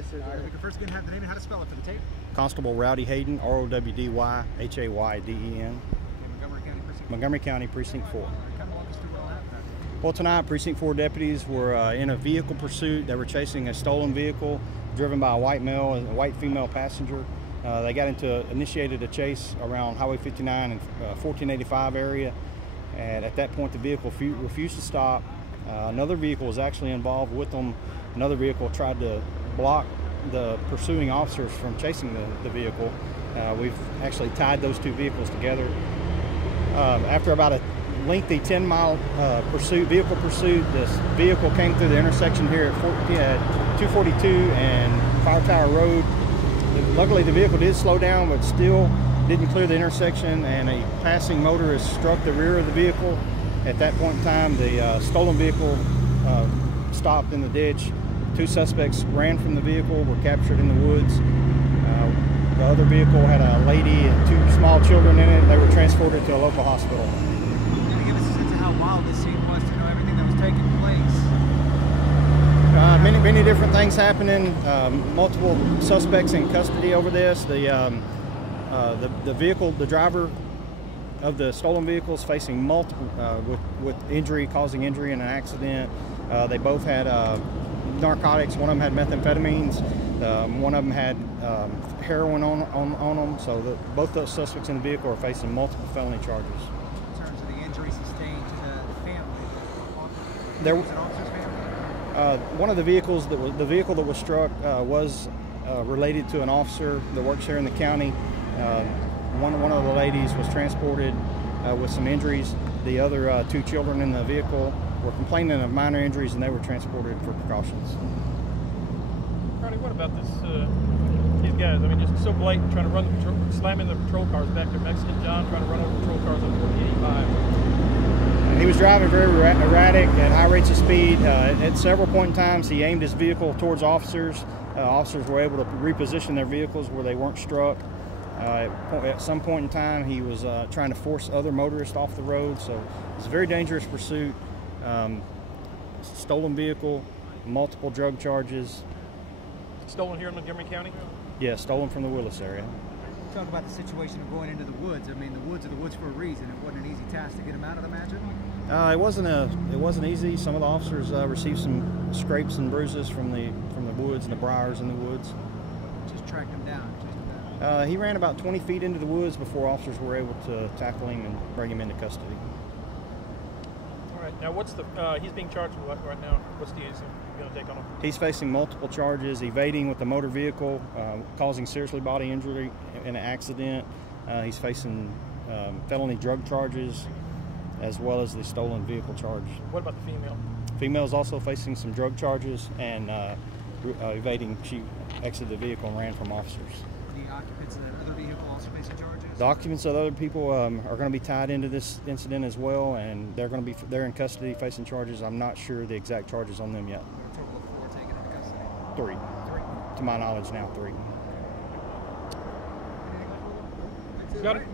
Yes, sir. If we could first again have the name and how to spell it for the tape. Constable Rowdy Hayden, R-O-W-D-Y-H-A-Y-D-E-N. Montgomery County Precinct. Montgomery County Precinct 4. Kind of walk us through what all happened. Well, tonight, Precinct 4 deputies were in a vehicle pursuit. They were chasing a stolen vehicle driven by a white male and a white female passenger. They initiated a chase around Highway 59 and 1485 area. And at that point, the vehicle refused to stop. Another vehicle was actually involved with them. Another vehicle tried to block the pursuing officers from chasing the vehicle. We've actually tied those two vehicles together. After about a lengthy 10-mile vehicle pursuit, this vehicle came through the intersection here at 242 and Firetower Road. Luckily, the vehicle did slow down, but still didn't clear the intersection, and a passing motorist struck the rear of the vehicle. At that point in time, the stolen vehicle stopped in the ditch. Two suspects ran from the vehicle, were captured in the woods. The other vehicle had a lady and two small children in it. They were transported to a local hospital. Can you give us a sense of how wild this scene was to know everything that was taking place? Many different things happening. Multiple suspects in custody over this. The driver of the stolen vehicle is facing multiple with injury, causing injury in an accident. They both had narcotics. One of them had methamphetamines. One of them had heroin on them. So both those suspects in the vehicle are facing multiple felony charges. In terms of the injury sustained to the family, there was an officer's family? One of the vehicles the vehicle that was struck was related to an officer that works here in the county. One of the ladies was transported with some injuries. The other two children in the vehicle were complaining of minor injuries, and they were transported for precautions. Ronnie, what about these guys? I mean, just so blatant, trying to slamming the patrol cars back to Mexican John, trying to run over patrol cars on 1485. He was driving very erratic at high rates of speed. At several point in times, he aimed his vehicle towards officers. Officers were able to reposition their vehicles where they weren't struck. At some point in time, he was trying to force other motorists off the road. So it was a very dangerous pursuit. Stolen vehicle, multiple drug charges. Stolen here in Montgomery County? Yeah, stolen from the Willis area. Talk about the situation of going into the woods. I mean, the woods are the woods for a reason. It wasn't an easy task to get them out, I'd imagine. It wasn't easy. Some of the officers received some scrapes and bruises from the woods and the briars in the woods. Just tracked him down. He ran about 20 feet into the woods before officers were able to tackle him and bring him into custody. All right. Now, what's he's being charged with right now? What's the issue you're going to take on him? He's facing multiple charges: evading with a motor vehicle, causing seriously bodily injury in an accident. He's facing felony drug charges, as well as the stolen vehicle charge. What about the female? Female is also facing some drug charges and evading. She exited the vehicle and ran from officers. The occupants of the other vehicle also facing charges? The occupants of the other people are going to be tied into this incident as well, and they're in custody facing charges. I'm not sure the exact charges on them yet. A total of 4 taken into custody? 3. To my knowledge now, 3. Got it.